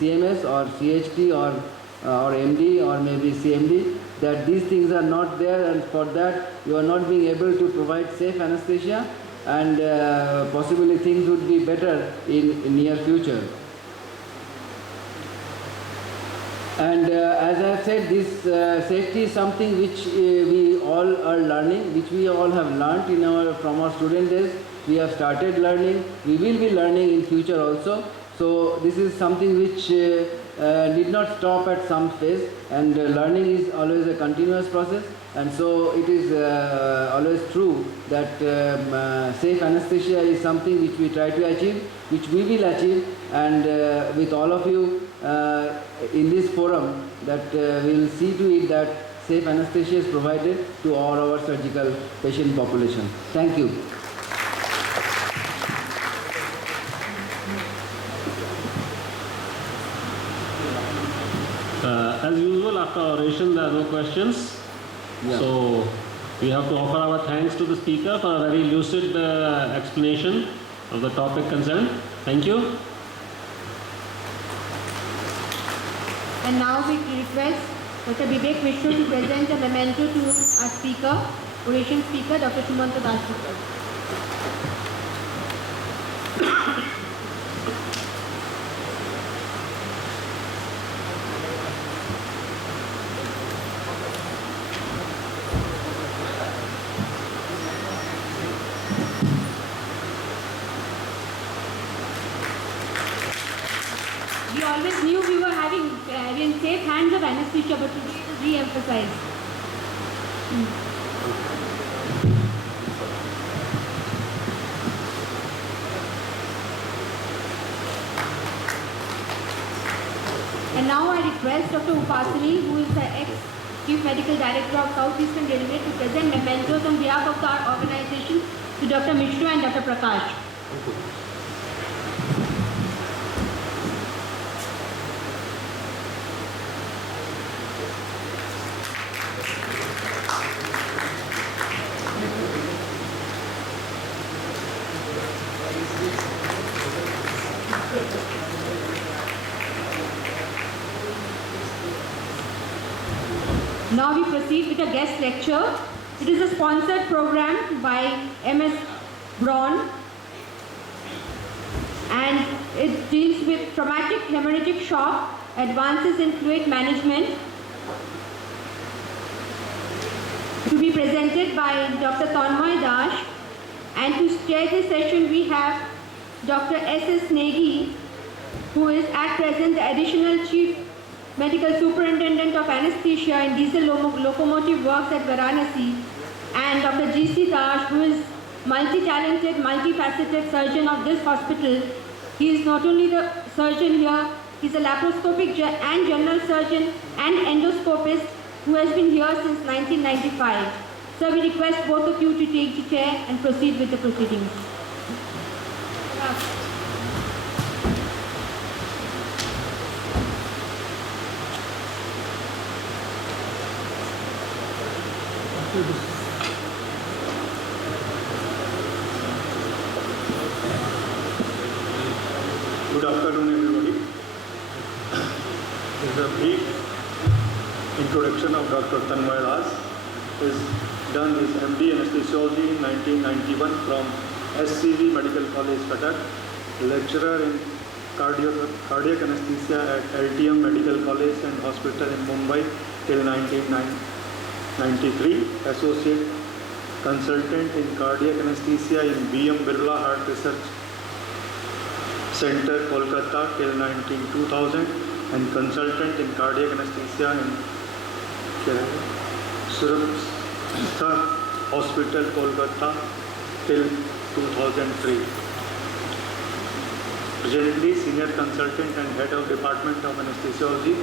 CMS or CHT or MD or maybe CMD, that these things are not there, and for that you are not being able to provide safe anesthesia, and possibly things would be better in near future. And as I have said, this safety is something which we all are learning, which we all have learnt from our student days. We have started learning, we will be learning in future also. So this is something which did not stop at some phase, and learning is always a continuous process. And so it is always true that safe anesthesia is something which we try to achieve, which we will achieve, and with all of you in this forum, that we will see to it that safe anesthesia is provided to all our surgical patient population. Thank you. As usual, after oration there are no questions. Yeah. So we have to offer our thanks to the speaker for a very lucid explanation of the topic concerned. Thank you. And now we request Dr. Vivek Mishra to present a memento to our speaker, oration speaker, Dr. Sumanta Das. We always knew we were having safe hands of anesthesia, but today it is re-emphasized. And now I request Dr. Upasani, who is the ex-Chief Medical Director of Southeastern Railway, to present mementos on behalf of our organization to Dr. Mishra and Dr. Prakash. Now we proceed with a guest lecture. It is a sponsored program by MS Braun, and it deals with traumatic hemorrhagic shock, advances in fluid management, to be presented by Dr. Tanmay Das. And to chair this session we have Dr. S.S. Negi, who is at present the Additional Chief Medical Superintendent of Anesthesia in Diesel Locomotive Works at Varanasi, and Dr. G.C. Das, who is multi-talented, multifaceted surgeon of this hospital. He is not only the surgeon here, he is a laparoscopic and general surgeon and endoscopist who has been here since 1995. So we request both of you to take the chair and proceed with the proceedings. Good afternoon, everybody. This is a brief introduction of Dr. Tanmay Das. He has done his MD Anesthesiology in 1991 from SCV Medical College, Cuttack, lecturer in cardiac anesthesia at LTM Medical College and Hospital in Mumbai till 1993, associate consultant in cardiac anesthesia in BM Birla Heart Research Center, Kolkata till 2000, and consultant in cardiac anesthesia in Suramsta Hospital, Kolkata till 2003. Presently senior consultant and head of Department of Anesthesiology,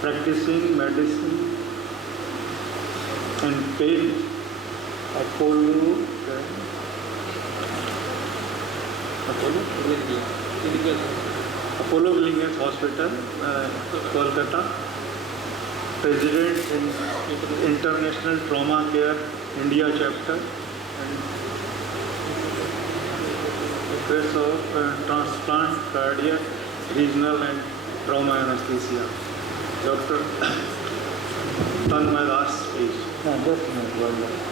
practicing medicine and pain Apollo Gillingham Hospital, Kolkata. President in International Trauma Care India chapter, and transplant, cardiac, regional and trauma anesthesia. Dr. Tanmay Das, please. No, just a minute, one minute.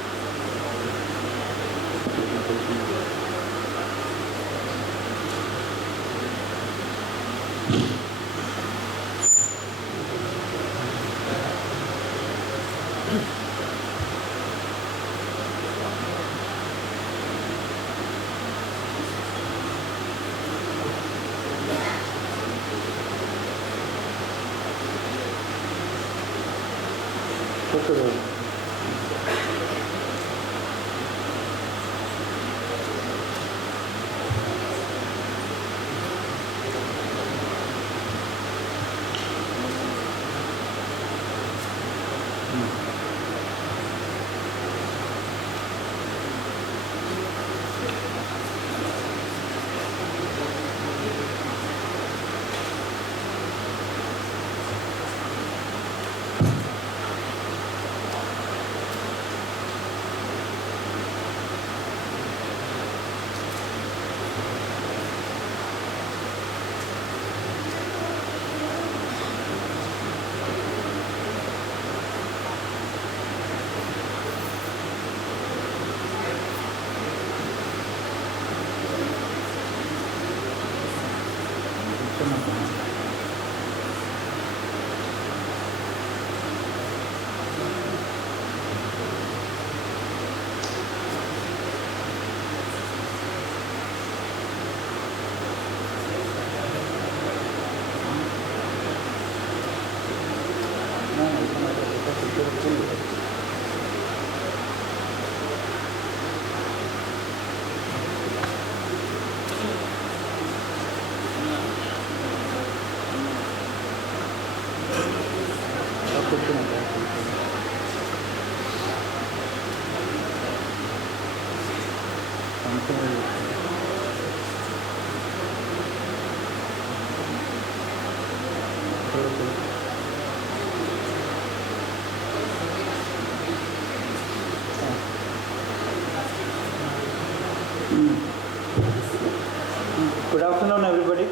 Good afternoon, everybody.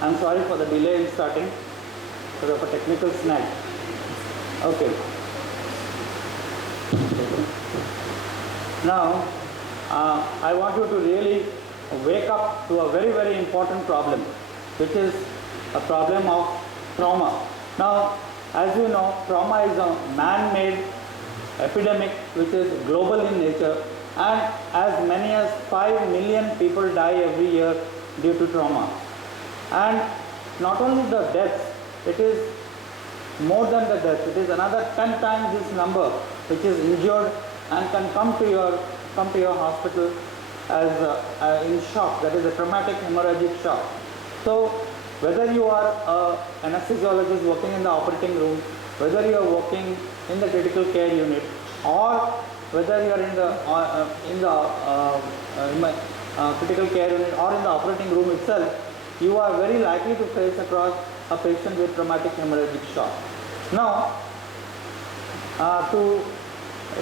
I'm sorry for the delay in starting because of a technical snag. Okay. Now, I want you to really wake up to a very, very important problem, which is a problem of trauma. Now, as you know, trauma is a man-made epidemic which is global in nature, and as many as 5 million people die every year due to trauma. And not only the deaths, it is more than the deaths, it is another 10 times this number which is injured and can come to your hospital as in shock, that is a traumatic hemorrhagic shock. So whether you are an anesthesiologist working in the operating room, whether you are working in the critical care unit, or whether you are in the critical care unit or in the operating room itself, you are very likely to face across a patient with traumatic hemorrhagic shock. Now,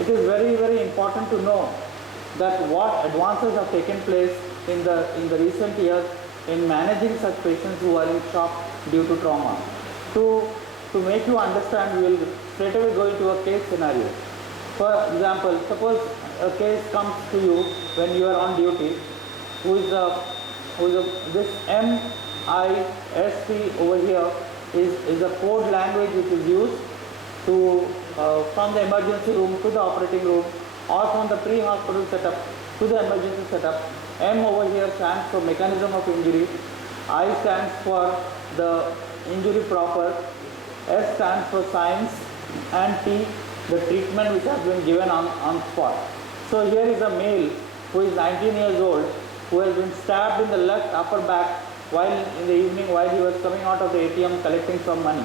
it is very, very important to know that what advances have taken place in the recent years in managing such patients who are in shock due to trauma. To make you understand, we will straight away go into a case scenario. For example, suppose a case comes to you when you are on duty, this MIST over here is a code language which is used to from the emergency room to the operating room, or from the pre-hospital setup to the emergency setup. M over here stands for mechanism of injury, I stands for the injury proper, S stands for signs, and T the treatment which has been given on spot. So here is a male who is 19 years old who has been stabbed in the left upper back while in the evening while he was coming out of the ATM collecting some money.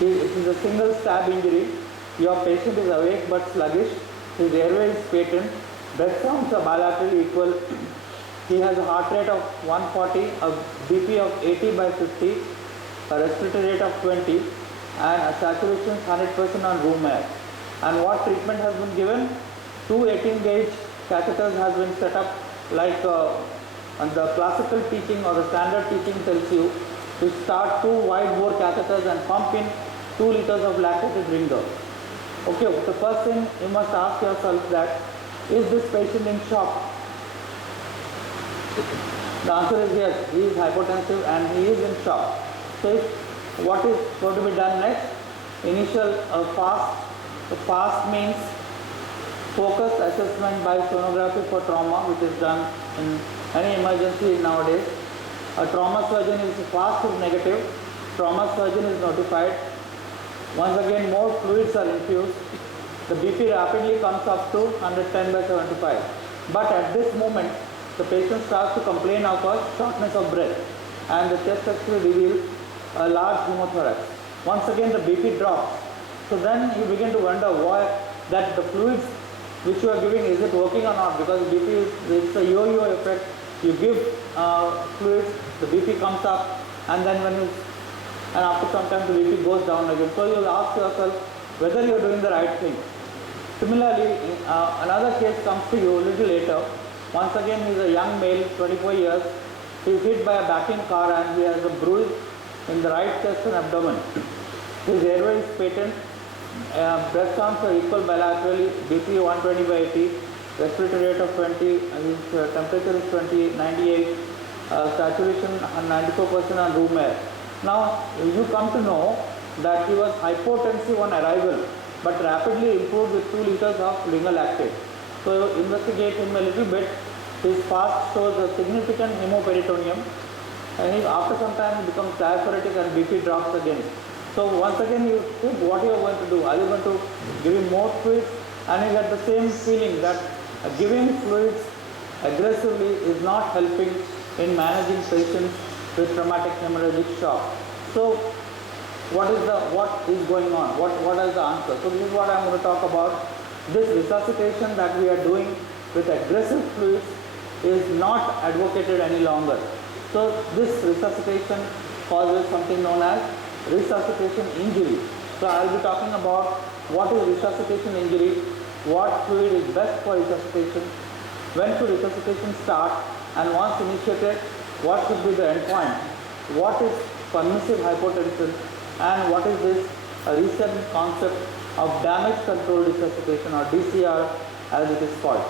It is a single stab injury. Your patient is awake but sluggish. His airway is patent. Breath sounds are bilaterally equal. He has a heart rate of 140, a BP of 80 by 50, a respiratory rate of 20, and a saturation 100% on room air. And what treatment has been given? 2 18-gauge catheters has been set up like and the classical teaching or the standard teaching tells you to start 2 wide bore catheters and pump in 2 liters of lactated ringer. Okay, the first thing you must ask yourself that, is this patient in shock? The answer is yes, he is hypotensive and he is in shock. So what is going to be done next? Initial fast. The fast means focused assessment by sonography for trauma, which is done in any emergency nowadays. A trauma surgeon is fast is negative, trauma surgeon is notified. Once again more fluids are infused. The BP rapidly comes up to 110/75. But at this moment, the patient starts to complain of a shortness of breath and the chest X-ray reveals a large pneumothorax. Once again the BP drops. So then you begin to wonder why that the fluids which you are giving, is it working or not? Because BP it's a yo-yo effect. You give fluids, the BP comes up, and then and after some time the BP goes down again. So you ask yourself whether you are doing the right thing. Similarly, another case comes to you a little later. Once again, he is a young male, 24 years. He is hit by a backing car and he has a bruise in the right chest and abdomen. His airway is patent. Breath counts are equal bilaterally. BP 120/80. Respiratory rate of 20. His temperature is 98. Saturation 94% on room air. Now, you come to know that he was hypotensive on arrival, but rapidly improved with 2 liters of ringer lactate. So investigate him a little bit. His fast shows a significant hemoperitoneum, and after some time he becomes diaphoretic and BP drops again. So once again you think what you are going to do. Are you going to give him more fluids? And you get the same feeling that giving fluids aggressively is not helping in managing patients with traumatic hemorrhagic shock. So what is going on? What is the answer? So this is what I am going to talk about. This resuscitation that we are doing with aggressive fluids is not advocated any longer. So this resuscitation causes something known as resuscitation injury. So I will be talking about what is resuscitation injury, what fluid is best for resuscitation, when should resuscitation start, and once initiated, what should be the endpoint, what is permissive hypotension, and what is this recent concept of damage control resuscitation, or DCR as it is called.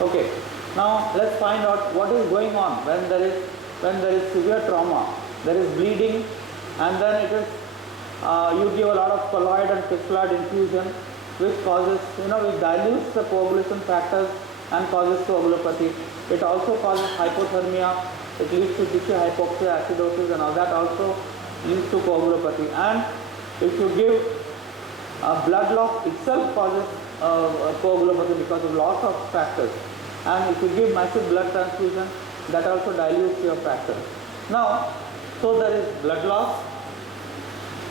Okay, now let's find out what is going on when there is severe trauma. There is bleeding, and then it is you give a lot of colloid and crystalloid infusion, which causes, which dilutes the coagulation factors and causes coagulopathy. It also causes hypothermia. It leads to tissue hypoxia, acidosis, and all that also leads to coagulopathy. And if you give blood loss itself causes coagulopathy because of loss of factors. And if you give massive blood transfusion, that also dilutes your factors. Now, so there is blood loss,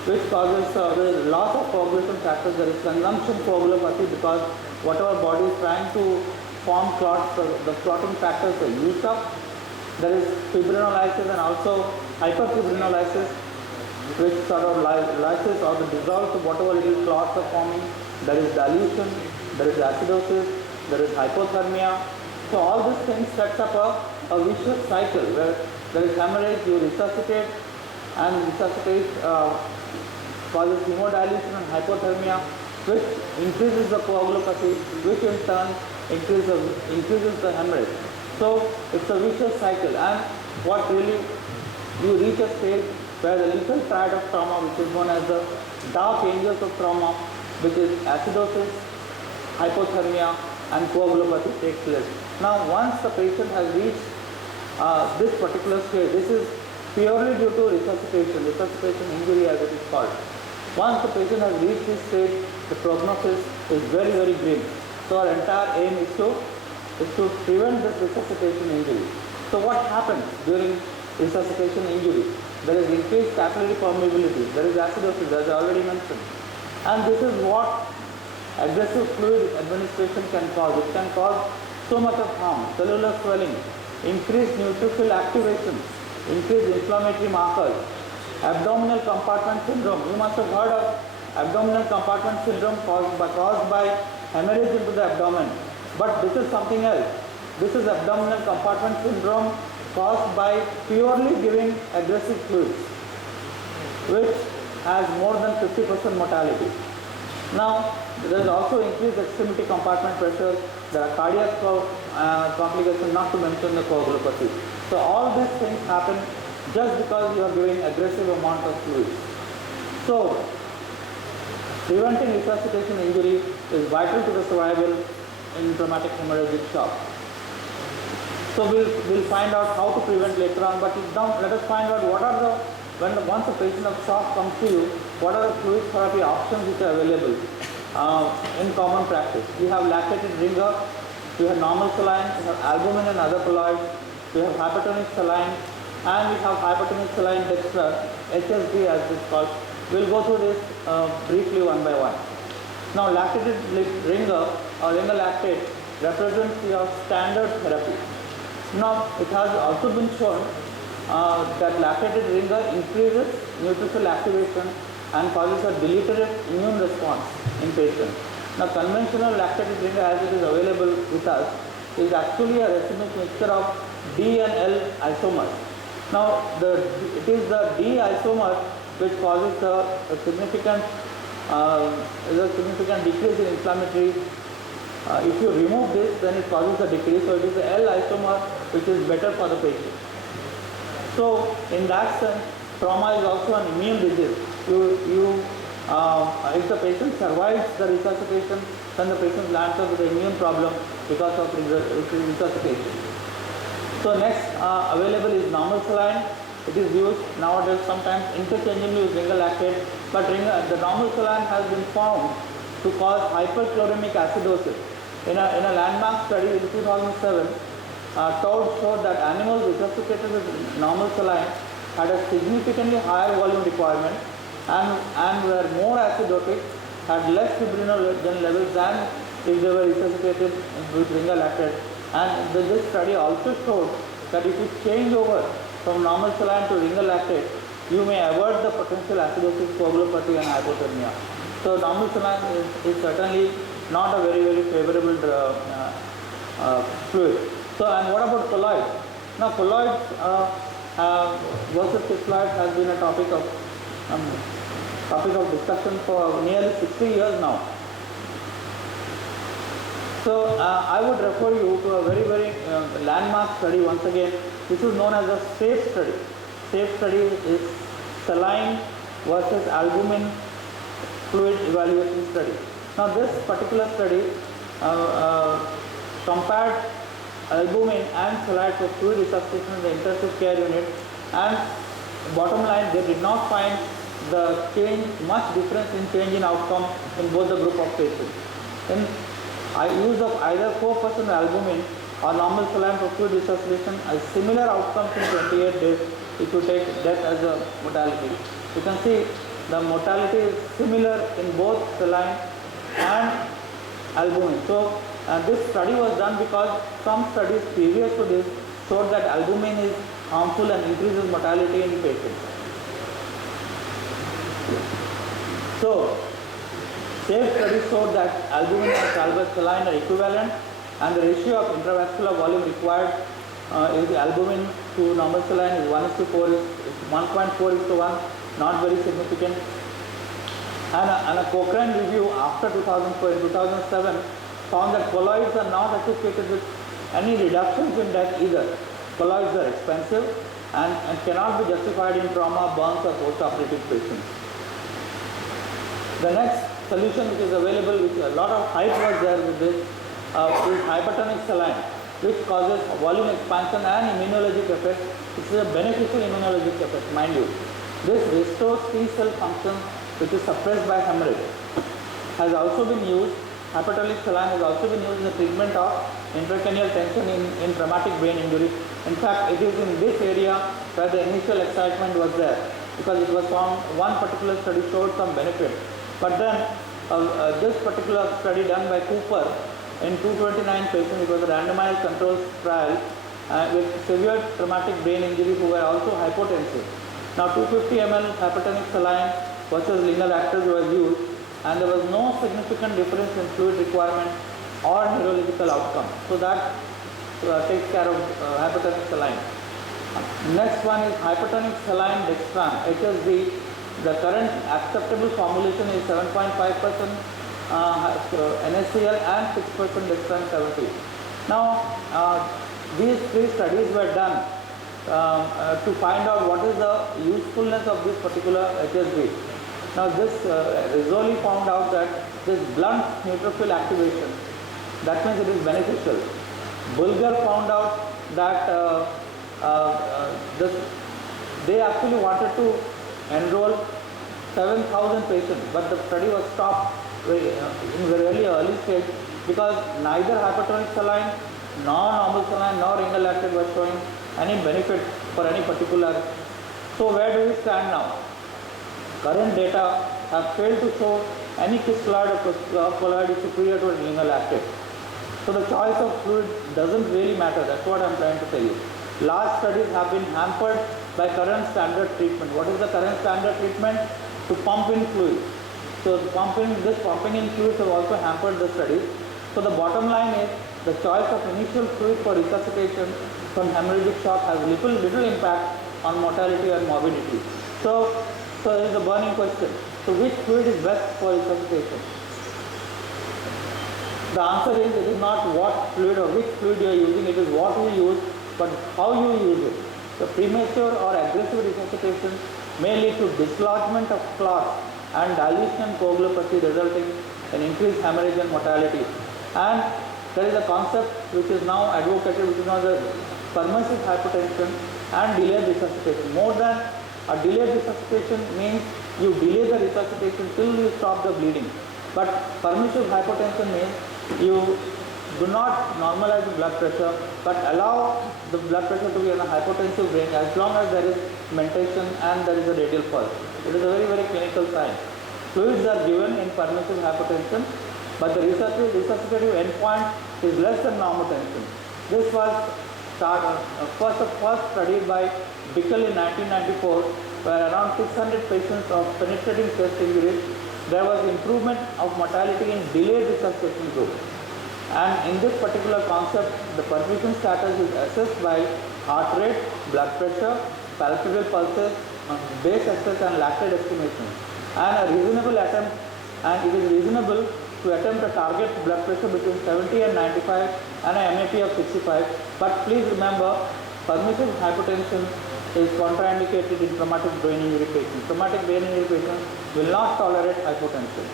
which causes the loss of coagulation factors. There is consumption coagulopathy because whatever body is trying to form clots, the clotting factors are used up. There is fibrinolysis and also hyperfibrinolysis, which sort of lysis or the dissolve to whatever little clots are forming. There is dilution, there is acidosis, there is hypothermia. So all these things sets up a vicious cycle where there is hemorrhage, you resuscitate, and resuscitate causes hemodilution and hypothermia, which increases the coagulopathy, which in turn increases the hemorrhage. So it's a vicious cycle, and what really you reach a stage where the lethal triad of trauma, which is known as the dark angels of trauma, which is acidosis, hypothermia, and coagulopathy takes place. Now once the patient has reached this particular stage, this is purely due to resuscitation injury as it is called. Once the patient has reached this stage, the prognosis is very, very grim. So our entire aim is to prevent this resuscitation injury. So what happens during resuscitation injury? There is increased capillary permeability, there is acidosis, as I already mentioned. And this is what aggressive fluid administration can cause. It can cause so much of harm: cellular swelling, increased neutrophil activation, increased inflammatory markers, abdominal compartment syndrome. You must have heard of abdominal compartment syndrome caused by hemorrhage into the abdomen. But this is something else. This is abdominal compartment syndrome caused by purely giving aggressive fluids, which has more than 50% mortality. Now, there is also increased extremity compartment pressure, there are cardiac complications, not to mention the coagulopathy. So all these things happen just because you are giving aggressive amount of fluids. So, preventing resuscitation injury is vital to the survival in traumatic hemorrhagic shock. So we'll find out how to prevent later on, but now let us find out what are once a patient of shock comes to you, what are the fluid therapy options which are available in common practice. We have lactated ringer, we have normal saline, we have albumin and other colloids, we have hypertonic saline, and we have hypertonic saline dextra, HSD as it is called. We'll go through this briefly one by one. Now, lactated ringer or ringer lactate represents your standard therapy. Now, it has also been shown that lactated ringer increases neutrophil activation and causes a deleterious immune response in patients. Now, conventional lactated ringer as it is available with us is actually a racemic mixture of D and L isomers. Now, it is the D isomer which causes a significant decrease in inflammatory. If you remove this, then it causes a decrease. So it is the L isomer which is better for the patient. So in that sense, trauma is also an immune disease. If the patient survives the resuscitation, then the patient lands up with an immune problem because of resuscitation. So next available is normal saline. It is used nowadays sometimes interchangeably with ringer lactate, but the normal saline has been found to cause hyperchloremic acidosis. In a landmark study in 2007, Todd showed that animals resuscitated with normal saline had a significantly higher volume requirement and were more acidotic, had less fibrinogen levels than if they were resuscitated with ringer lactate. And this study also showed that if you change over from normal saline to ringer lactate, you may avoid the potential acidosis, coagulopathy and hypothermia. So normal saline is certainly not a very favorable fluid. So, and what about colloids? Now colloids versus cycloids has been a topic of discussion for nearly 60 years now. So I would refer you to a very landmark study once again. This is known as a SAFE study. SAFE study is saline versus albumin fluid evaluation study. Now this particular study compared albumin and saline for fluid resuscitation in the intensive care unit, and bottom line, they did not find the much difference in change in outcome in both the group of patients. In use of either 4% albumin or normal saline for fluid resuscitation, a similar outcomes in 28 days if you take death as a mortality. You can see the mortality is similar in both saline and albumin. So this study was done because some studies previous to this showed that albumin is harmful and increases mortality in patients. So SAFE studies showed that albumin and saline are equivalent, and the ratio of intravascular volume required is albumin to normal saline is 1:4, is 1.4:1, not very significant. And a Cochrane review after 2004 in 2007 found that colloids are not associated with any reductions in death either. Colloids are expensive and cannot be justified in trauma, burns or post-operative patients. The next solution which is available, which a lot of hype was there with this, is hypertonic saline, which causes volume expansion and immunologic effect. This is a beneficial immunologic effect, mind you. This restores T cell function which is suppressed by hemorrhage. Has also been used, hypertonic saline has also been used in the treatment of intracranial tension in traumatic brain injury. In fact, it is in this area where the initial excitement was there, because it was found one particular study showed some benefit. But then this particular study done by Cooper in 229 patients, it was a randomized controlled trial with severe traumatic brain injury who were also hypotensive. Now 250 ml hypertonic saline versus ringer lactate was used, and there was no significant difference in fluid requirement or neurological outcome. So that takes care of hypertonic saline. Next one is hypertonic saline dextran, HSD. The current acceptable formulation is 7.5% NaCl and 6% dextran 70. Now, these 3 studies were done to find out what is the usefulness of this particular HSD. Now, this Rizzoli found out that this blunt neutrophil activation, that means it is beneficial. Bulgar found out that they actually wanted to enroll 7,000 patients, but the study was stopped in very early stage because neither hypertonic saline, nor normal saline, nor renal lactate was showing any benefit for any particular. So where do we stand now? Current data have failed to show any crystalloid or colloid is superior to renal lactate. So the choice of fluid doesn't really matter. That's what I'm trying to tell you. Large studies have been hampered by current standard treatment. What is the current standard treatment? To pump in fluid. So pumping in fluids have also hampered the studies. So the bottom line is the choice of initial fluid for resuscitation from hemorrhagic shock has little impact on mortality and morbidity. So it is a burning question. So which fluid is best for resuscitation? The answer is it is not what fluid or which fluid you are using, it is what you use, but how you use it. The premature or aggressive resuscitation may lead to dislodgement of clots and dilution and coagulopathy resulting in increased hemorrhage and mortality. And there is a concept which is now advocated, which is known as permissive hypertension and delayed resuscitation. More than a delayed resuscitation means you delay the resuscitation till you stop the bleeding. But permissive hypertension means you do not normalize the blood pressure but allow the blood pressure to be in a hypotensive range as long as there is mentation and there is a radial pulse. It is a very clinical sign. Fluids are given in permissive hypertension, but the resuscitative endpoint is less than normotension. This was first studied by Bickel in 1994, where around 600 patients of penetrating chest injuries, there was improvement of mortality in delayed resuscitation group. And in this particular concept, the perfusion status is assessed by heart rate, blood pressure, palpebral pulses, base excess and lactate estimation. And it is reasonable to attempt a target blood pressure between 70 and 95 and a MAP of 65. But please remember, permissive hypertension is contraindicated in traumatic brain injury patients. Traumatic brain injury patients will not tolerate hypotension.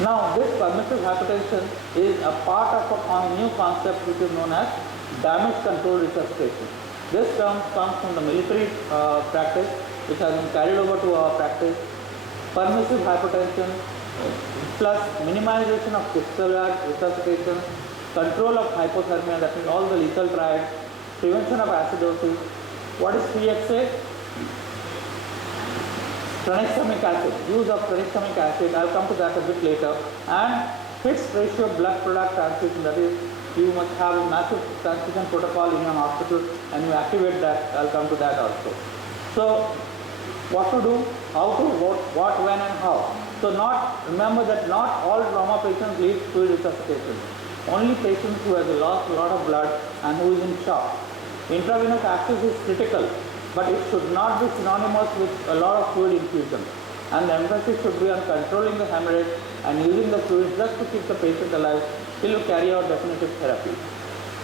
Now, this permissive hypertension is a part of a new concept which is known as damage control resuscitation. This term comes from the military practice, which has been carried over to our practice. Permissive hypertension plus minimization of crystalloid resuscitation, control of hypothermia, that means all the lethal triads, prevention of acidosis. What is PXA? Tranexamic acid, use of tranexamic acid, I will come to that a bit later, and fixed ratio blood product transfusion, that is, you must have a massive transfusion protocol in your hospital and you activate that. I will come to that also. So, what to do, how to, what, when and how. So, remember that not all trauma patients need fluid resuscitation. Only patients who have lost a lot of blood and who is in shock. Intravenous access is critical, but it should not be synonymous with a lot of fluid infusion. And the emphasis should be on controlling the hemorrhage and using the fluid just to keep the patient alive till you carry out definitive therapy.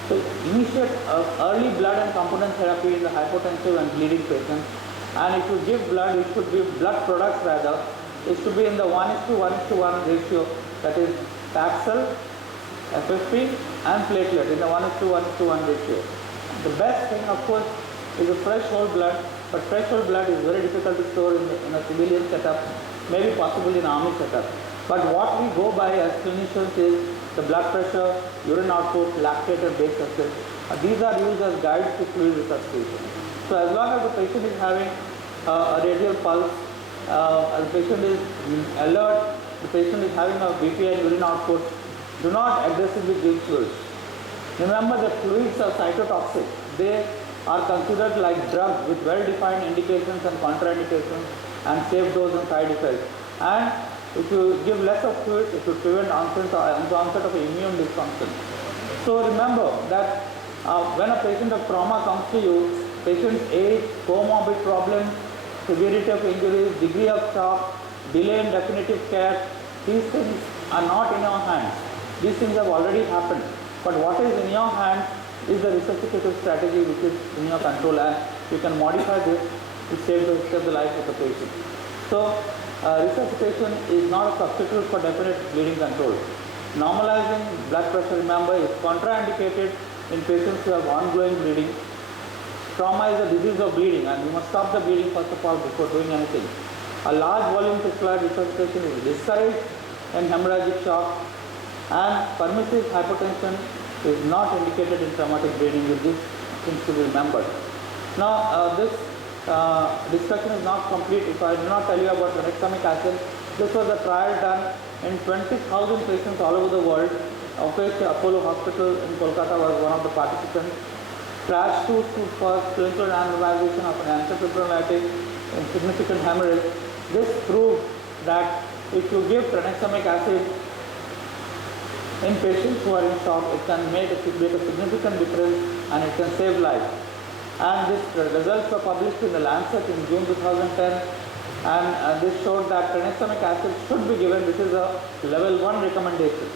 So initiate early blood and component therapy in the hypotensive and bleeding patients. And if you give blood, you should give blood products rather. It should be in the 1:1:1 ratio, that is Paxil, FFP and platelet in the 1:1:1 ratio. The best thing, of course, is a fresh whole blood, but fresh whole blood is very difficult to store in a civilian setup, maybe possibly in army setup. But what we go by as clinicians is the blood pressure, urine output, lactate and base excess. These are used as guides to fluid resuscitation. So as long as the patient is having a radial pulse, the patient is alert, the patient is having a BP and urine output, do not aggressively give fluids. Remember that fluids are cytotoxic. They are considered like drugs with well-defined indications and contraindications and safe dose and side effects. And if you give less of fluids, it will prevent onset of immune dysfunction. So remember that when a patient of trauma comes to you, patient's age, comorbid problems, severity of injuries, degree of shock, delay in definitive care, these things are not in your hands. These things have already happened. But what is in your hands is the resuscitative strategy which is in your control, and you can modify this to save the life of the patient. So, resuscitation is not a substitute for definite bleeding control. Normalizing blood pressure, remember, is contraindicated in patients who have ongoing bleeding. Trauma is a disease of bleeding, and you must stop the bleeding first of all before doing anything. A large volume fistula resuscitation is discouraged in hemorrhagic shock, and permissive hypotension is not indicated in traumatic bleeding. With this things to be remembered. Now, this discussion is not complete if I do not tell you about tranexamic acid. This was a trial done in 20,000 patients all over the world, of which Apollo Hospital in Kolkata was one of the participants. Crash 2 stood for clinical randomization of an antifibrinolytic in significant hemorrhage. This proved that if you give tranexamic acid in patients who are in shock, it can make a significant difference and it can save lives. And these results were published in the Lancet in June 2010, and this showed that tranexamic acid should be given. This is a level 1 recommendation.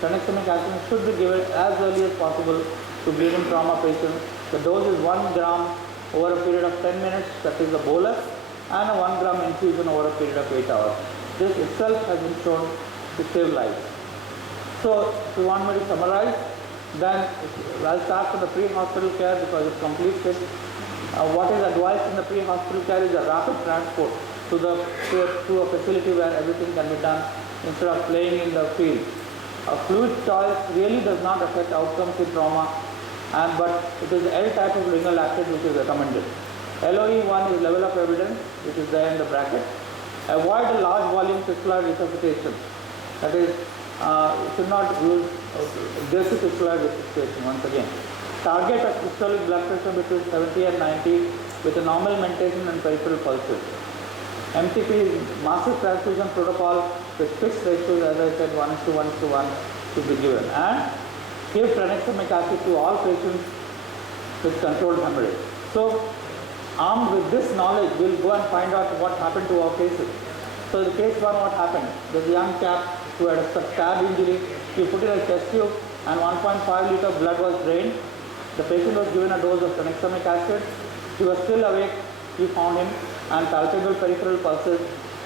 Tranexamic acid should be given as early as possible to bleeding trauma patients. The dose is 1 gram over a period of 10 minutes, that is the bolus, and a 1 gram infusion over a period of 8 hours. This itself has been shown to save lives. So, if you want me to summarize, then I'll start with the pre-hospital care because it completes it. What is advised in the pre-hospital care is a rapid transport to a facility where everything can be done instead of playing in the field. A fluid choice really does not affect outcomes in trauma, but it is L type of luminal acid which is recommended. LOE1 is level of evidence, which is there in the bracket. Avoid a large volume fistula resuscitation. That is, should not use aggressive fistula resuscitation once again. Target a systolic blood pressure between 70 and 90 with a normal maintenance and peripheral pulses. MTP is massive transfusion protocol with fixed ratios, as I said, 1:1:1 should be given. And give tranexamic acid to all patients with controlled hemorrhage. So, armed with this knowledge, we'll go and find out what happened to our cases. So, the case one, what happened? There's a young chap who had a stab injury. We put in a chest tube and 1.5 liter blood was drained. The patient was given a dose of tranexamic acid. He was still awake. We found him, and palpable peripheral pulses.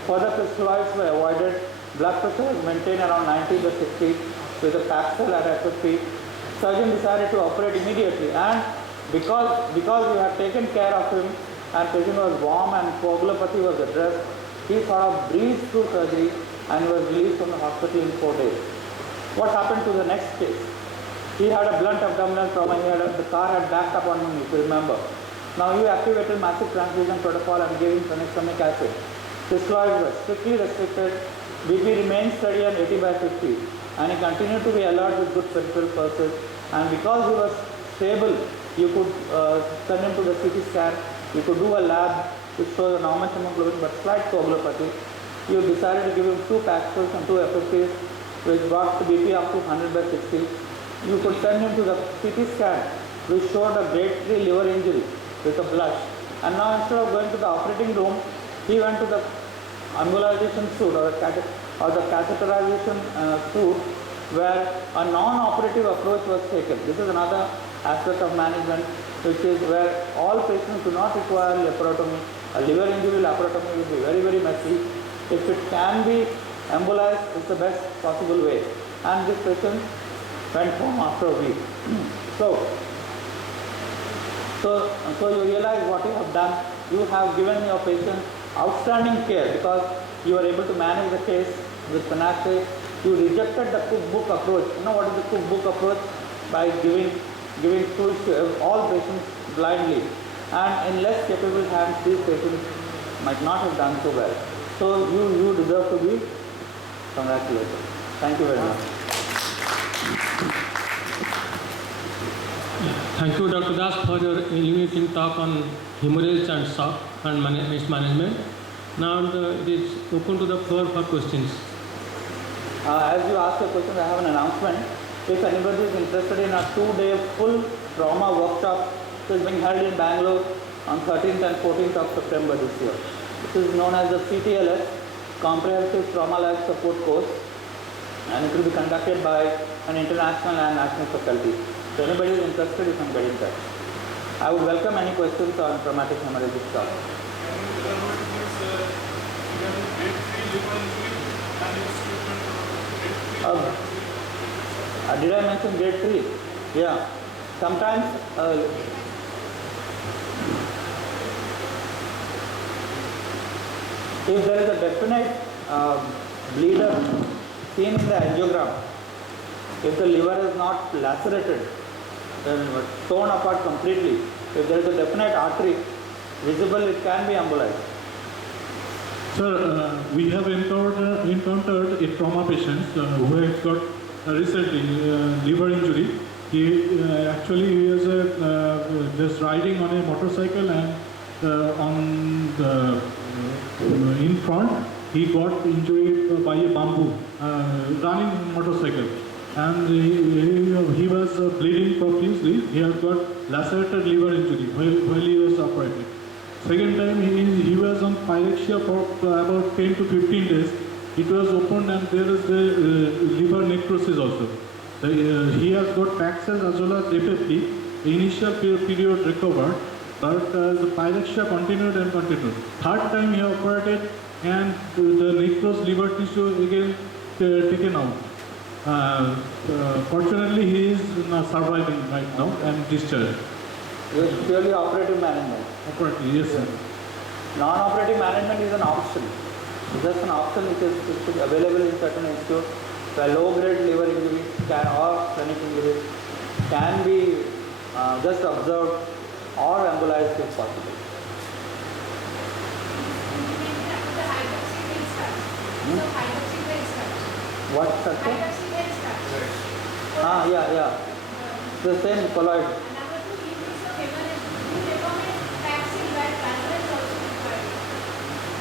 Further fistuloids were avoided. Blood pressure was maintained around 90/60 with a Paxil at FFP. Surgeon decided to operate immediately, and because we had taken care of him and patient was warm and coagulopathy was addressed, he sort of breezed through surgery and was released from the hospital in 4 days. What happened to the next case? He had a blunt abdominal trauma. The car had backed up on him, if you remember. Now he activated massive transfusion protocol and gave him tranexamic acid. Fistuloids were strictly restricted. BP remained steady at 80/50, and he continued to be alert with good peripheral pulses. And because he was stable, you could send him to the CT scan. You could do a lab which shows a normal hemoglobin but slight coagulopathy. You decided to give him 2 Paxils and 2 FFPs, which brought the BP up to 100/60. You could send him to the CT scan, which showed a grade 3 liver injury with a blush. And now instead of going to the operating room, he went to the embolization suite or the catheterization suite, where a non-operative approach was taken. This is another aspect of management, which is where all patients do not require laparotomy. A liver injury laparotomy will be very, very messy. If it can be embolized, it's the best possible way. And this patient went home after a week. So you realize what you have done. You have given your patient outstanding care because you were able to manage the case with panache. You rejected the cookbook approach. You know what is the cookbook approach? By giving tools to all patients blindly. And in less capable hands, these patients might not have done so well. So you deserve to be congratulated. Thank you very much. Thank you, Dr. Das, for your illuminating talk on hemorrhage and shock and management. Now it is open to the floor for questions. As you ask a question, I have an announcement. If anybody is interested in a 2-day full trauma workshop which is being held in Bangalore on 13th and 14th of September this year. This is known as the CTLS, Comprehensive Trauma Life Support Course, and it will be conducted by an international and national faculty. So anybody is interested, you can get in touch. I would welcome any questions on traumatic hemorrhagic shock. Did I mention grade 3? Yeah. Sometimes if there is a definite bleeder seen in the angiogram, if the liver is not lacerated, then torn apart completely, if there is a definite artery visible, it can be embolized. Sir, we have encountered a trauma patient who has got recently liver injury. He actually was just riding on a motorcycle, and on the in front he got injury by a bamboo running motorcycle, and he was bleeding profusely. He has got lacerated liver injury while he was operated. Second time he was on pyrexia for about 10 to 15 days. It was opened and there is the liver necrosis also. He has got Paxes as well as FFP. The initial period recovered, but the pyrexia continued and continued. Third time he operated and the necrosed liver tissue again taken out. Fortunately, he is surviving right now and discharged. It is purely operative management. Operative, yes, sir. Non-operative management is an option. It's just an option which is available in certain institutes where low-grade liver injuries or chronic injuries can be just observed or embolized if possible. What structure? Yeah. The same colloid.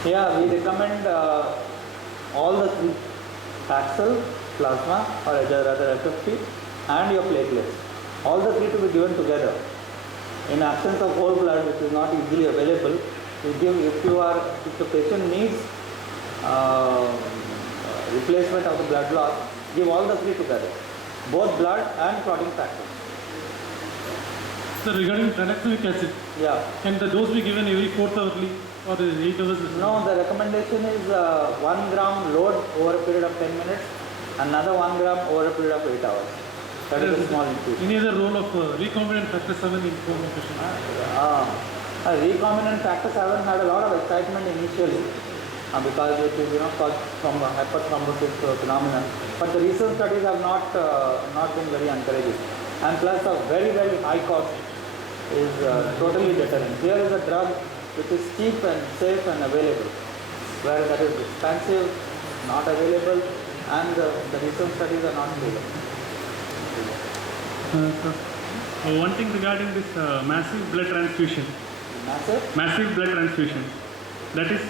Yeah, we recommend all the three: Paxil, plasma, or rather FFP, and your platelets. All the three to be given together. In absence of whole blood, which is not easily available, we give if the patient needs replacement of the blood loss, give all the three together, both blood and clotting factors. So regarding tranexamic acid, Yeah. can the dose be given every 4th hourly or 8 hours? No, the recommendation is 1 gram load over a period of 10 minutes, another 1 gram over a period of 8 hours. That is a small increase. Any other role of recombinant factor 7 in trauma patient? Recombinant factor 7 had a lot of excitement initially because it is caused from hyperthrombosis phenomenon. But the recent studies have not been very encouraging. And plus the very, very high cost is totally deterrent. Here is a drug which is cheap and safe and available, where that is expensive, not available, and the recent studies are not proven. One thing regarding this massive blood transfusion. Massive blood transfusion. That is,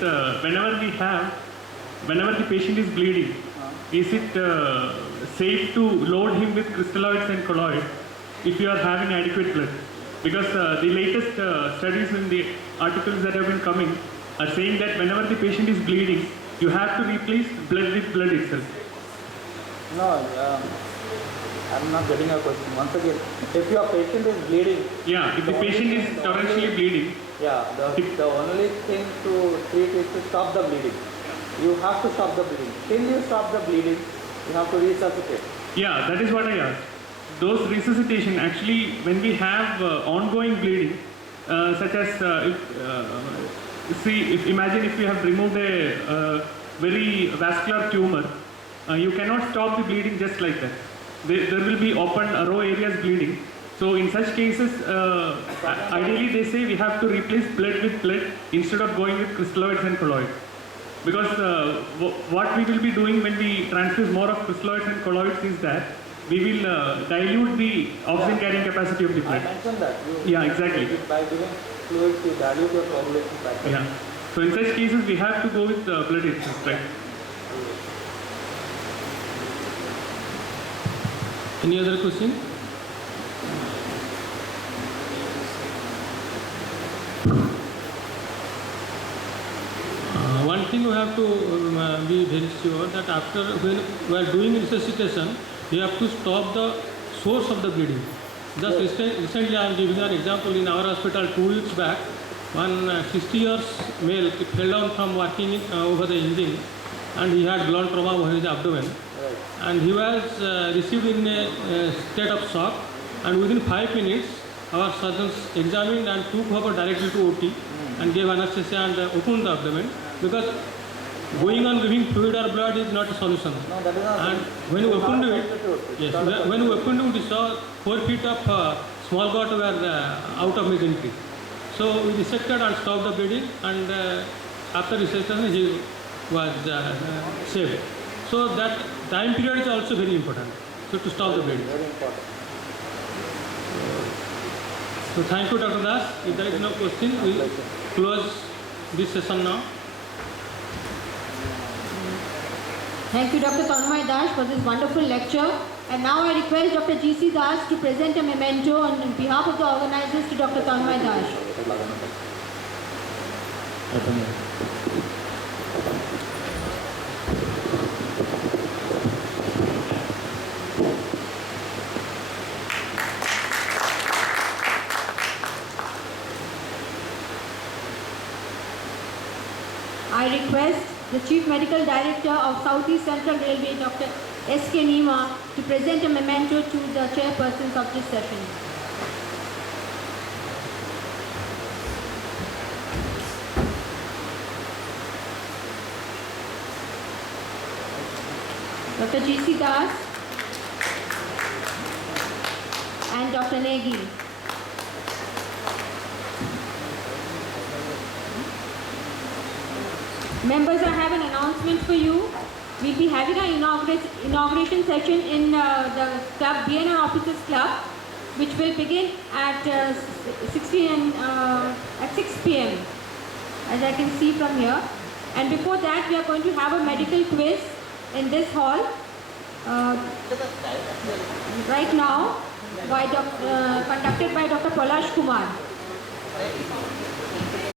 whenever the patient is bleeding, is it safe to load him with crystalloids and colloids if you are having adequate blood? Because the latest studies in the articles that have been coming are saying that whenever the patient is bleeding, you have to replace blood with blood itself. No, I'm not getting a question. Once again, if your patient is bleeding... Yeah, if the patient is torrentially bleeding... Yeah, the only thing to treat is to stop the bleeding. You have to stop the bleeding. Till you stop the bleeding, you have to resuscitate. Yeah, that is what I asked. Those resuscitation, actually, when we have ongoing bleeding, such as, imagine if you have removed a very vascular tumor, you cannot stop the bleeding just like that. There will be open raw areas bleeding. So in such cases, ideally they say we have to replace blood with blood instead of going with crystalloids and colloids. Because what we will be doing when we transfuse more of crystalloids and colloids is that we will dilute the oxygen carrying capacity of the blood. I mentioned that. Exactly. By giving fluids, you dilute your coagulation factor. Yeah. So in such cases, we have to go with blood itself, right? Any other question? thing we have to be very sure that after when we are doing resuscitation, we have to stop the source of the bleeding. Just recently I am giving an example in our hospital 2 weeks back. One 60 years male fell down from working over the engine and he had blunt trauma over his abdomen. And he was received in a state of shock, and within 5 minutes our surgeons examined and took over directly to OT and gave anesthesia and opened the abdomen, because going on giving fluid or blood is not a solution. No, that is not. And when we opened it, yes, when we opened it, we saw 4 feet of small gut were out of his entry. So we dissected and stopped the bleeding, and after resection he was saved. So that time period is also very important. So to stop the bleeding. Very important. So thank you, Dr. Das. If there is no question, we will close this session now. Thank you, Dr. Tanmay Das, for this wonderful lecture. And now I request Dr. G.C. Das to present a memento on behalf of the organizers to Dr. Tanmay Das. I request the Chief Medical Director of Southeast Central Railway, Dr. S.K. Nima, to present a memento to the chairpersons of this session. Dr. G.C. Das and Dr. Negi. Members, I have an announcement for you. We'll be having an inauguration session in the club, BNR Officers Club, which will begin at 6 p.m. as I can see from here. And before that, we are going to have a medical quiz in this hall right now, conducted by Dr. Palash Kumar.